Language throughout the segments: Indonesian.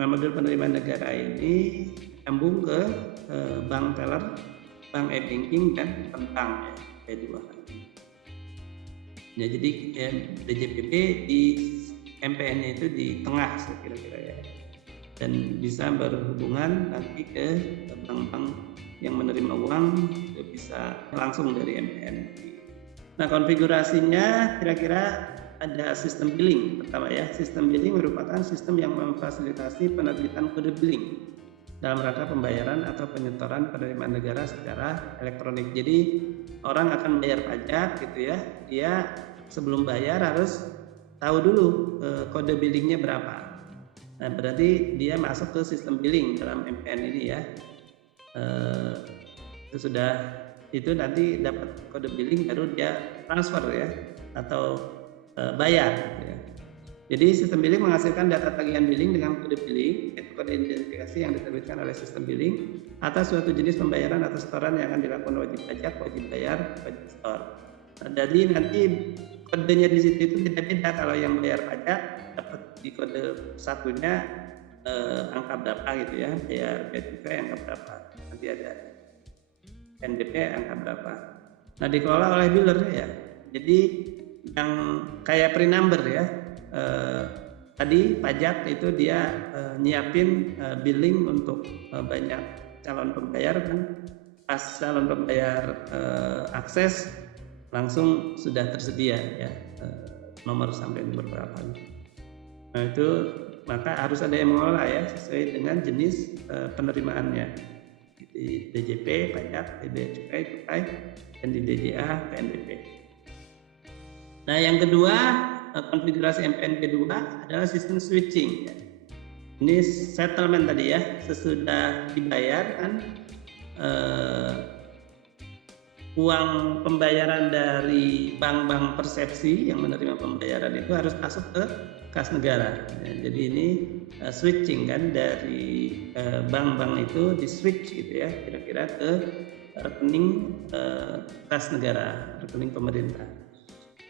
Nah, modul penerimaan negara ini nyambung ke bank teller, bank e-banking dan tentang P2. Ya, jadi DJPB di MPN-nya itu di tengah kira-kira ya, dan bisa berhubungan nanti ke bank-bank yang menerima uang, bisa langsung dari MPN. Nah, konfigurasinya kira-kira ada sistem billing pertama ya. Sistem billing merupakan sistem yang memfasilitasi penerbitan kode billing dalam rangka pembayaran atau penyetoran penerimaan negara secara elektronik. Jadi orang akan bayar pajak gitu ya, dia sebelum bayar harus tahu dulu kode billingnya berapa. Nah, berarti dia masuk ke sistem billing dalam MPN ini ya. Sudah itu nanti dapat kode billing baru dia transfer ya, atau bayar gitu ya. Jadi sistem billing menghasilkan data tagihan billing dengan kode billing, yaitu kode identifikasi yang diterbitkan oleh sistem billing atas suatu jenis pembayaran atau setoran yang akan dilakukan wajib pajak, wajib bayar, wajib setor. Nah, jadi nanti kodenya di situ itu beda-beda. Kalau yang bayar pajak dapat di kode satunya angka berapa gitu ya, bayar BTP angka berapa, nanti ada NBP angka berapa. Nah, dikelola oleh biller ya. Jadi yang kayak pre-number ya. Tadi pajak itu dia nyiapin billing untuk banyak calon pembayar kan. Pas calon pembayar akses langsung sudah tersedia ya nomor sampai nomor berapa. Nah, itu maka harus ada yang mengelola ya sesuai dengan jenis penerimaannya. Di DJP pajak, di bea cukai, dan di DJA PNBP. Nah, yang kedua, konfigurasi MPN kedua adalah sistem switching. Ini settlement tadi ya, sesudah dibayar kan uang pembayaran dari bank-bank persepsi yang menerima pembayaran itu harus masuk ke kas negara. Jadi ini switching kan dari bank-bank itu di switch gitu ya, kira-kira ke rekening kas negara, rekening pemerintah.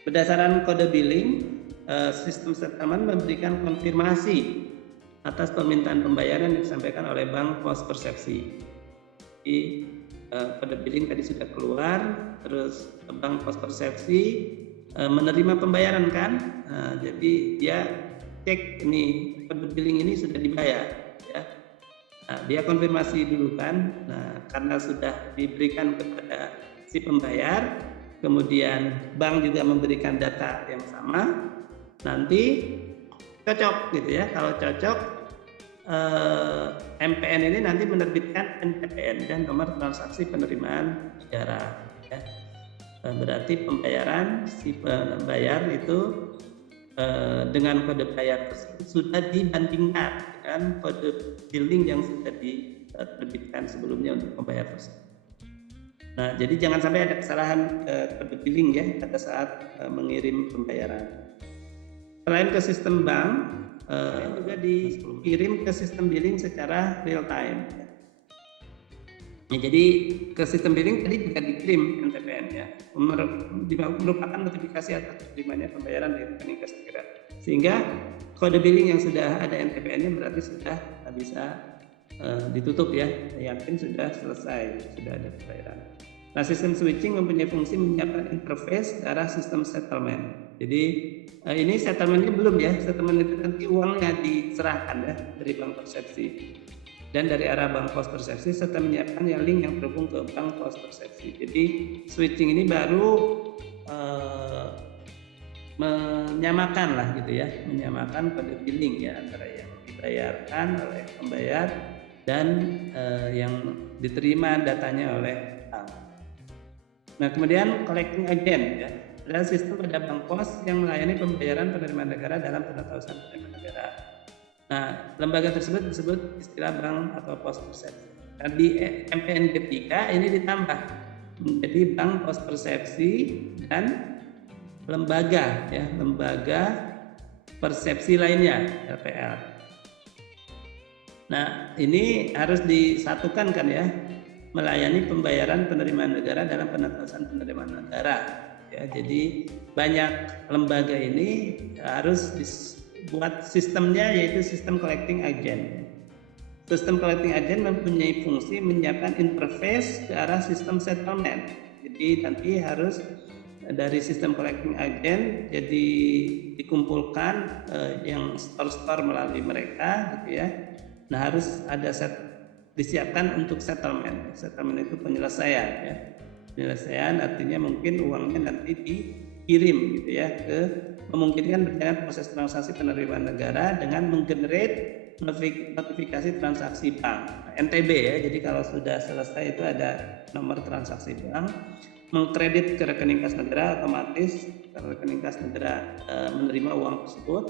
Berdasarkan kode billing, sistem settlement memberikan konfirmasi atas permintaan pembayaran yang disampaikan oleh bank pos persepsi. Jadi kode billing tadi sudah keluar, terus bank pos persepsi menerima pembayaran kan, jadi dia cek ini kode billing ini sudah dibayar ya. Nah, dia konfirmasi dulu kan. Nah, karena sudah diberikan kepada si pembayar, kemudian bank juga memberikan data yang sama, nanti cocok gitu ya. Kalau cocok, MPN ini nanti menerbitkan NPN dan nomor transaksi penerimaan negara ya. Berarti pembayaran si pembayar itu dengan kode bayar tersebut sudah dibandingkan dengan kode billing yang sudah diterbitkan sebelumnya untuk pembayar tersebut. Nah, jadi jangan sampai ada kesalahan kode billing ya pada saat mengirim pembayaran. Selain ke sistem bank, juga dikirim ke sistem billing secara real time. Ya, jadi ke sistem billing tadi juga dikirim NTPN ya, merupakan notifikasi atas terimanya pembayaran di rekening kas negara. Sehingga kode billing yang sudah ada NTPN-nya berarti sudah bisa ditutup ya, yakin sudah selesai, sudah ada pembayaran. Nah, sistem switching mempunyai fungsi menyiapkan interface ke arah sistem settlement. Jadi ini settlementnya belum ya, settlement itu nanti uangnya diserahkan ya dari bank persepsi. Dan dari arah bank pos persepsi serta menyiapkan yang link yang terhubung ke bank pos persepsi. Jadi switching ini baru menyamakan lah gitu ya, menyamakan kode billing ya antara yang dibayarkan oleh pembayar dan yang diterima datanya oleh bank. Nah, kemudian collecting agent ya, adalah sistem pada bank pos yang melayani pembayaran penerimaan negara dalam penetapan penerimaan negara. Nah, lembaga tersebut disebut istilah bank atau pos persepsi. Nah, di MPN ketiga ini ditambah menjadi bank pos persepsi dan lembaga ya, lembaga persepsi lainnya LPR. Nah, ini harus disatukan kan ya, melayani pembayaran penerimaan negara dalam penetapan penerimaan negara ya. Jadi banyak lembaga ini harus buat sistemnya, yaitu sistem collecting agent. Sistem collecting agent mempunyai fungsi menyiapkan interface ke arah sistem settlement. Jadi nanti harus dari sistem collecting agent jadi dikumpulkan yang store melalui mereka gitu ya. Nah, harus ada disiapkan untuk settlement. Settlement itu penyelesaian ya. Penyelesaian artinya mungkin uangnya nanti dikirim gitu ya, memungkinkan berjalan proses transaksi penerimaan negara dengan menggenerate notifikasi transaksi bank NTB ya. Jadi kalau sudah selesai itu ada nomor transaksi bank, mengkredit ke rekening kas negara, otomatis rekening kas negara menerima uang tersebut,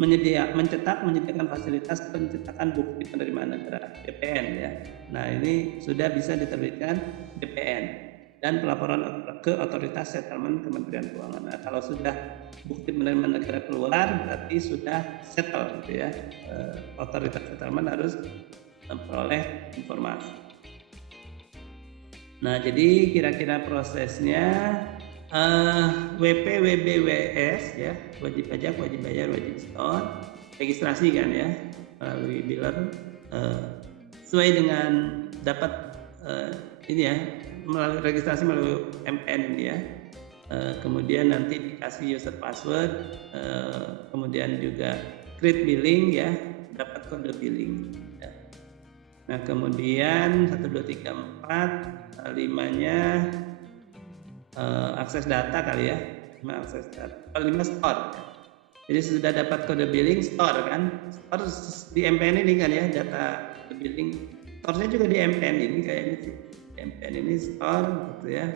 menyediakan fasilitas pencetakan bukti penerimaan negara BPN ya. Nah, ini sudah bisa diterbitkan BPN dan pelaporan ke otoritas settlement Kementerian Keuangan. Nah, kalau sudah bukti penerimaan negara keluar berarti sudah settle gitu ya. Otoritas settlement harus memperoleh informasi. Nah, jadi kira-kira prosesnya WP, WB, WS ya, wajib pajak, wajib bayar, wajib store, registrasi kan ya melalui biller, sesuai dengan dapat ini ya, melalui registrasi melalui MPN ini ya. Kemudian nanti dikasih user password, kemudian juga create billing ya, dapat kode billing ya. Nah, kemudian 1, 2, 3, 4, 5-nya akses data kali ya, 5 akses data, 5 store. Jadi sudah dapat kode billing, store kan, store di MPN ini kan ya, data kode billing, store-nya juga di MPN ini kayaknya sih. MPN ini store gitu ya,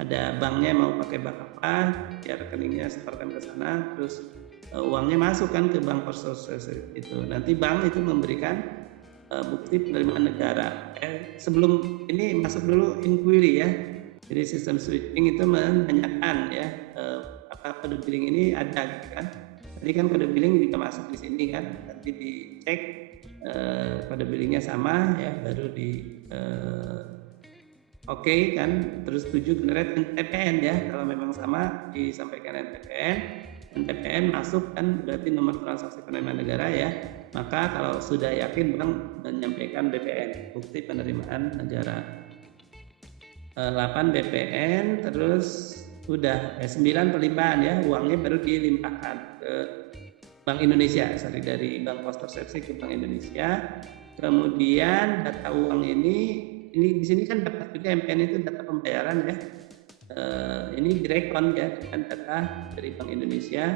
ada banknya mau pakai bank apa ya, rekeningnya setorkan ke sana, terus uangnya masuk kan ke bank proses itu, nanti bank itu memberikan bukti penerimaan negara. Sebelum ini masuk dulu inquiry ya, jadi sistem switching itu menanyakan ya apa kode billing ini ada gitu kan. Tadi kan kode billing juga masuk di sini kan, nanti dicek kode billingnya sama ya, baru di Oke kan, terus 7 generate NTPN ya, kalau memang sama disampaikan NTPN masuk kan berarti nomor transaksi penerimaan negara ya, maka kalau sudah yakin bank menyampaikan BPN, bukti penerimaan negara. 8 BPN, terus udah 9 pelimpahan ya, uangnya baru dilimpahkan ke Bank Indonesia, dari Bank Pos Persepsi ke Bank Indonesia. Kemudian data uang ini di sini kan dapat juga MPN itu data pembayaran ya. Ini direkon ya dengan data dari Bank Indonesia,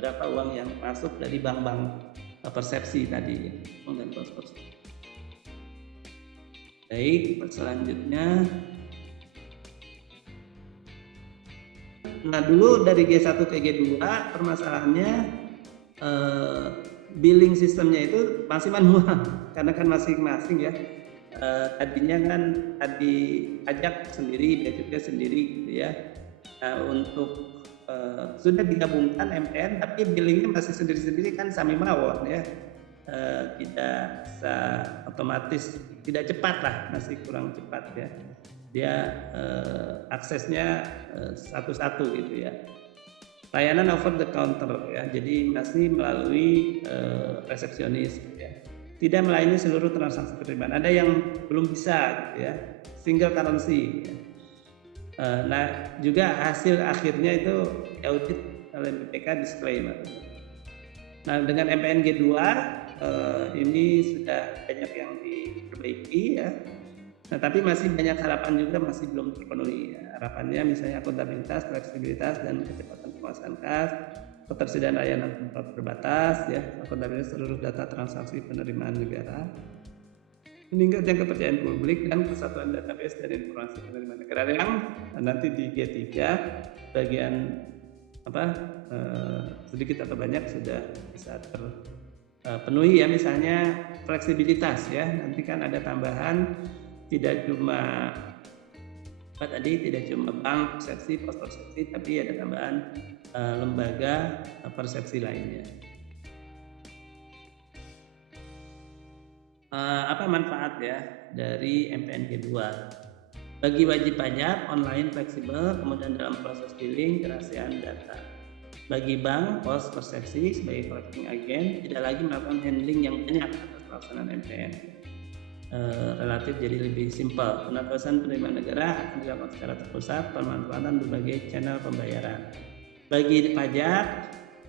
berapa uang yang masuk dari bank-bank persepsi tadi ya, dan pos persepsi. Baik, selanjutnya. Nah, dulu dari G1 ke G2 permasalahannya billing sistemnya itu masih manual karena kan masing-masing ya. Tadinya kan tadi pajak sendiri, bea cukai sendiri gitu ya. Nah, untuk sudah digabungkan MPN tapi billingnya masih sendiri-sendiri kan sami mawon ya. Tidak otomatis, tidak cepat lah, masih kurang cepat ya. Dia aksesnya satu-satu gitu ya. Layanan over the counter ya, jadi masih melalui resepsionis gitu ya. Tidak melayani seluruh transaksi penerimaan. Ada yang belum bisa gitu ya, single currency ya. Nah, juga hasil akhirnya itu audit oleh BPK disclaimer. Nah, dengan MPN G2 ini sudah banyak yang diperbaiki ya. Nah, tapi masih banyak harapan juga masih belum terpenuhi ya. Harapannya misalnya akuntabilitas, fleksibilitas, dan kecepatan penguasaan kas, ketersediaan layanan tempat terbatas ya, akuntabilitas seluruh data transaksi penerimaan negara, meningkatkan kepercayaan publik dan kesatuan database dan informasi penerimaan negara, yang nanti di G3 bagian sedikit atau banyak sudah bisa terpenuhi ya. Misalnya fleksibilitas ya, nanti kan ada tambahan, tidak cuma tidak cuma bank persepsi, pos persepsi, tapi ada tambahan lembaga persepsi lainnya. Apa manfaat ya dari MPN G2? Bagi wajib pajak, online fleksibel, kemudian dalam proses billing, kerahasiaan data. bagi bank, pos, persepsi sebagai collecting agent tidak lagi melakukan handling yang banyak atas pelaksanaan MPN. Relatif jadi lebih simpel. Penatasan penerimaan negara akan dilakukan secara terpusat pemanfaatan berbagai channel pembayaran. Bagi pajak,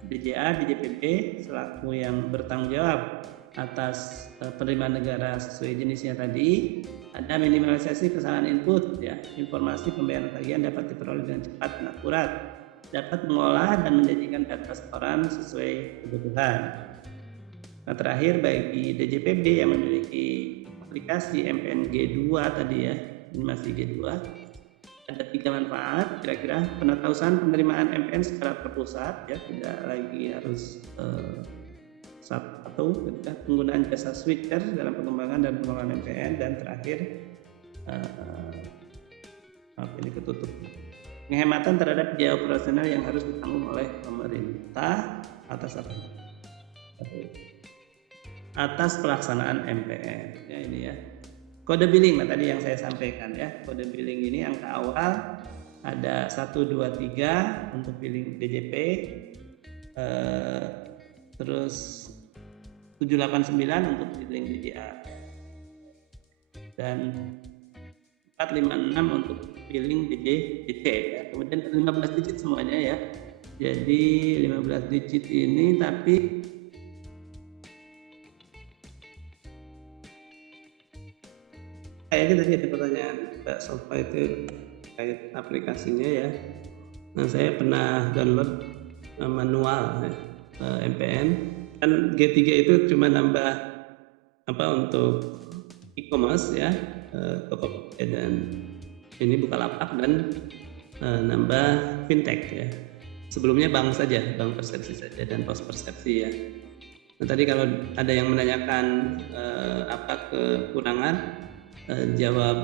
DJA, DJPB selaku yang bertanggung jawab atas penerimaan negara sesuai jenisnya tadi, ada minimalisasi kesalahan input ya. Informasi pembayaran tagihan dapat diperoleh dengan cepat dan akurat, dapat mengolah dan menjanjikan data setoran sesuai kebutuhan. Nah, terakhir bagi DJPB yang memiliki aplikasi MPN G2 tadi ya, ini masih G2, ada 3 manfaat kira-kira. Penatausan penerimaan MPN secara terpusat ya, tidak lagi harus satu, penggunaan jasa switcher dalam pengembangan dan pengelolaan MPN, dan terakhir ini ketutup, penghematan terhadap biaya operasional yang harus ditanggung oleh pemerintah atas apa? Atas pelaksanaan MPN ya, ini ya. Kode billing tadi yang saya sampaikan ya. Kode billing ini angka awal ada 123 untuk billing DJP, terus 789 untuk billing DJA, dan 456 untuk billing DJT ya. Kemudian 15 digit semuanya ya. Jadi 15 digit ini, tapi kayaknya tadi ada pertanyaan Mbak Sofa itu terkait aplikasinya ya. Nah, saya pernah download manual ya, MPN. Kan G3 itu cuma nambah apa untuk e-commerce ya, Tokopedia dan ini Bukalapak, dan nambah fintech ya. Sebelumnya bank saja, bank persepsi saja dan pos persepsi ya. Nah, tadi kalau ada yang menanyakan apa kekurangan, jawab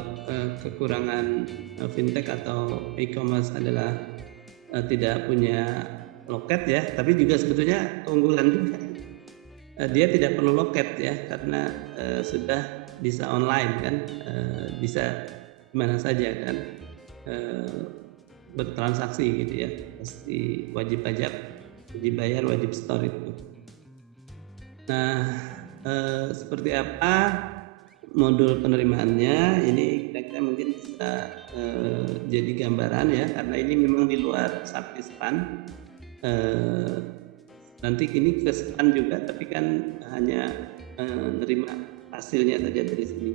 kekurangan fintech atau e-commerce adalah tidak punya loket ya, tapi juga sebetulnya keunggulan juga. Dia tidak perlu loket ya, karena sudah bisa online kan, bisa dimana saja kan, bertransaksi gitu ya. Pasti wajib pajak, wajib bayar, wajib store itu. Nah, seperti apa modul penerimaannya ini kira-kira mungkin bisa jadi gambaran ya, karena ini memang di luar Saktispan. Nanti ini ke SPAN juga, tapi kan hanya menerima hasilnya saja dari sini.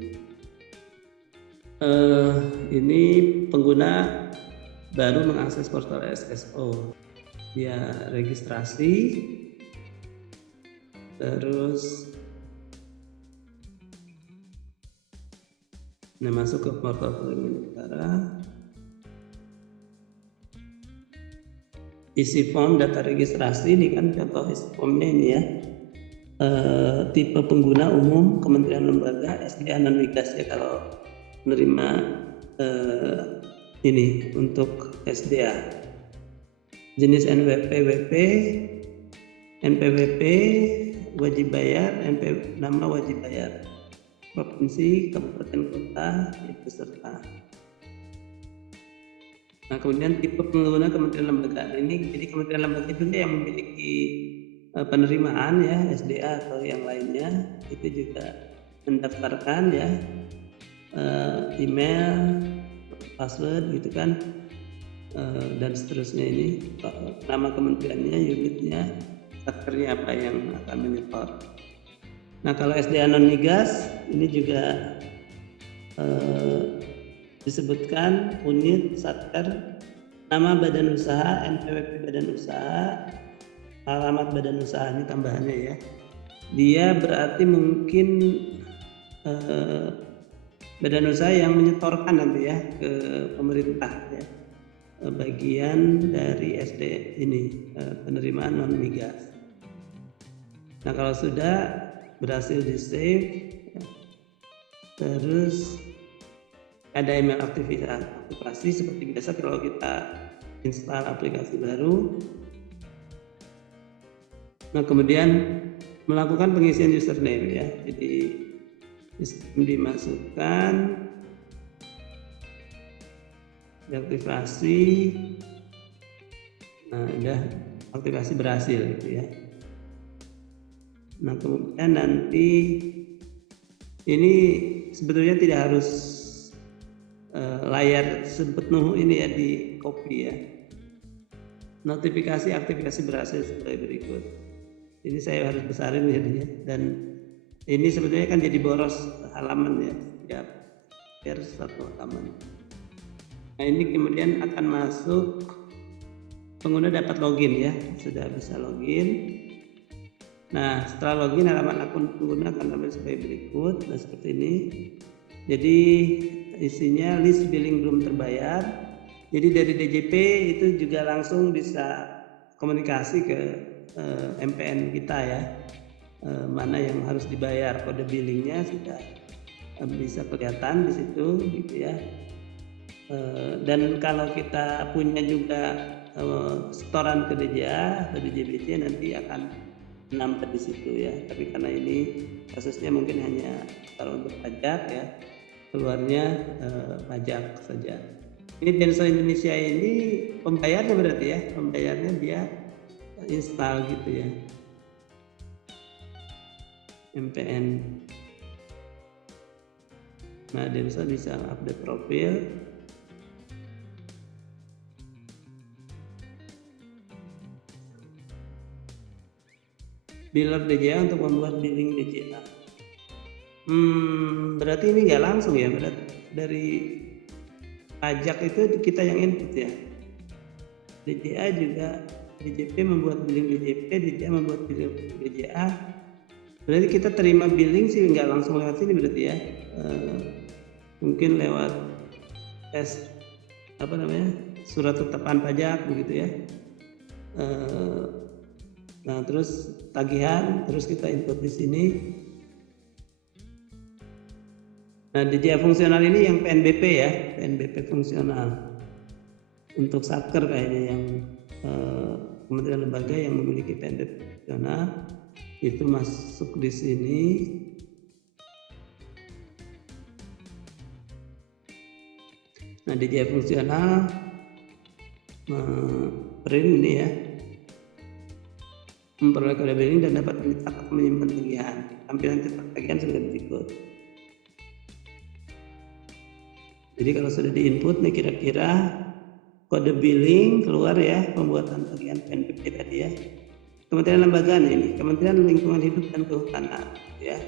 Ini pengguna baru mengakses portal SSO, dia registrasi, terus masuk ke portal penerimaan negara, isi form data registrasi. Ini kan contoh isi formnya ini ya. Tipe pengguna umum, kementerian lembaga, SDA non migas ya kalau menerima ini untuk SDA. Jenis NWP, WP, NPWP, wajib bayar, nama wajib bayar, provinsi, kabupaten, kota, peserta. Nah, kemudian tipe pengguna kementerian lembaga ini, jadi kementerian lembaga itu yang memiliki penerimaan ya, SDA atau yang lainnya, itu juga mendaftarkan ya, email, password gitu kan, dan seterusnya. Ini nama kementeriannya, unitnya, satkernya apa yang akan menyetor. Nah, kalau SDA non migas ini juga disebutkan unit, satker, nama badan usaha, NPWP badan usaha, alamat badan usaha, ini tambahannya ya. Dia berarti mungkin badan usaha yang menyetorkan nanti ya ke pemerintah ya, bagian dari SD ini, penerimaan non migas. Nah, kalau sudah berhasil di save ya, terus ada email aktivasi seperti biasa kalau kita install aplikasi baru. Nah, kemudian melakukan pengisian username ya, jadi dimasukkan, diaktifasi. Nah, udah aktivasi berhasil gitu ya. Nah kemudian nanti ini sebetulnya tidak harus layar sepenuh ini ya di copy ya. Notifikasi aktivasi berhasil sebagai berikut. Ini saya harus besarin jadinya, dan ini sebetulnya kan jadi boros halaman ya, setiap per satu halaman. Nah ini kemudian akan masuk, pengguna dapat login ya, sudah bisa login. Nah setelah login, halaman akun pengguna akan tampil sebagai berikut. Nah seperti ini. Jadi isinya list billing belum terbayar. Jadi dari DJP itu juga langsung bisa komunikasi ke MPN kita ya, mana yang harus dibayar, kode billingnya sudah bisa kelihatan di situ gitu ya. Dan kalau kita punya juga setoran ke DJA atau DJBC nanti akan nambah di situ ya. Tapi karena ini kasusnya mungkin hanya kalau untuk pajak ya, keluarnya pajak saja. Ini Denso Indonesia ini pembayarnya berarti ya, pembayarnya dia install gitu ya, MPN. Nah Denso bisa update profil. Biller DJA untuk membuat billing DJA. Berarti ini nggak langsung ya, berarti dari pajak itu kita yang input ya. DJA juga, DJP membuat billing DJP, DJA membuat billing DJA. Berarti kita terima billing sih nggak langsung lewat sini berarti ya. Mungkin lewat surat tetapan pajak begitu ya. Nah terus tagihan, terus kita input di sini. Nah DJA fungsional ini yang PNBP ya, PNBP fungsional. Untuk satker kayaknya yang kementerian lembaga yang memiliki PNBP fungsional itu masuk di sini. Nah DJA fungsional print ini ya, memperoleh kode billing dan dapat mencetak atau menyimpan tagihan. Tampilan cetak tagihan sudah berikut. Jadi kalau sudah diinput nih kira-kira kode billing keluar ya, pembuatan tagihan PNBP tadi ya. Kementerian lembaga ini, Kementerian Lingkungan Hidup dan Kehutanan ya.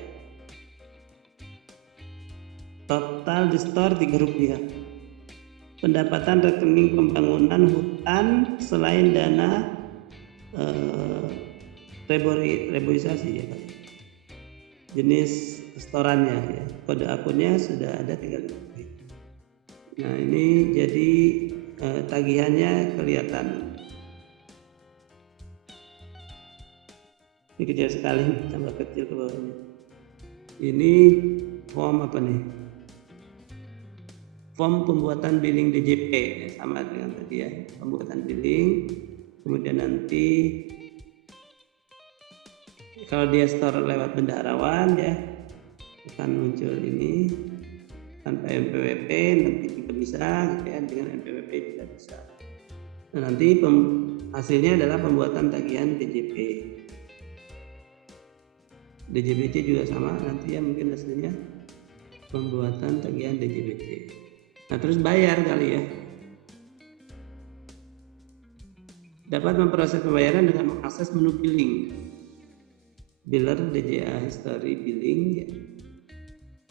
Total di store Rp3. Pendapatan rekening pembangunan hutan selain dana reboisasi ya Pak. Jenis setorannya ya. Kode akunnya sudah ada, tinggal diklik. Nah ini jadi tagihannya kelihatan. Ini kecil sekali, tambah kecil ke bawahnya. Ini form apa nih? Form pembuatan billing DJP ya, sama dengan tadi ya, pembuatan billing. Kemudian nanti kalau dia store lewat bendaharawan ya akan muncul ini. Tanpa NPWP nanti juga bisa gitu ya, dengan NPWP juga bisa. Nah, nanti hasilnya adalah pembuatan tagihan DJP. DJBC juga sama nanti ya, mungkin hasilnya pembuatan tagihan DJBC. Nah terus bayar kali ya. Dapat memproses pembayaran dengan mengakses menu billing. Biller DJA history billing ya.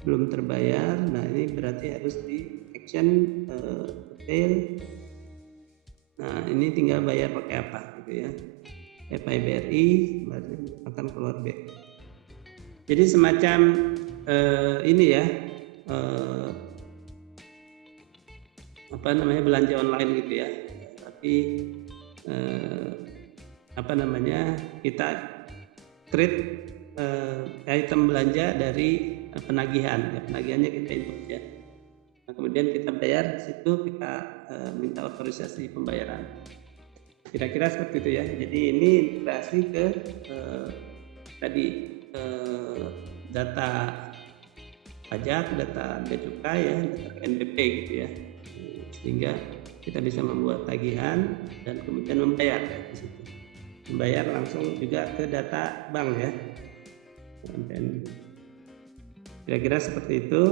Belum terbayar, nah ini berarti harus di action detail. Nah ini tinggal bayar pakai apa gitu ya, FI BRI berarti akan keluar B. Jadi semacam ini ya, belanja online gitu ya, tapi kita create item belanja dari penagihan ya, penagihannya kita input ya. Nah, kemudian kita bayar di situ, kita minta otorisasi pembayaran. Kira-kira seperti itu ya. Jadi ini integrasi ke data pajak, data bea cukai ya, data PNBP gitu ya. Sehingga kita bisa membuat tagihan dan kemudian membayar ya, di situ. membayar langsung juga ke data bank ya. Dan kira-kira seperti itu.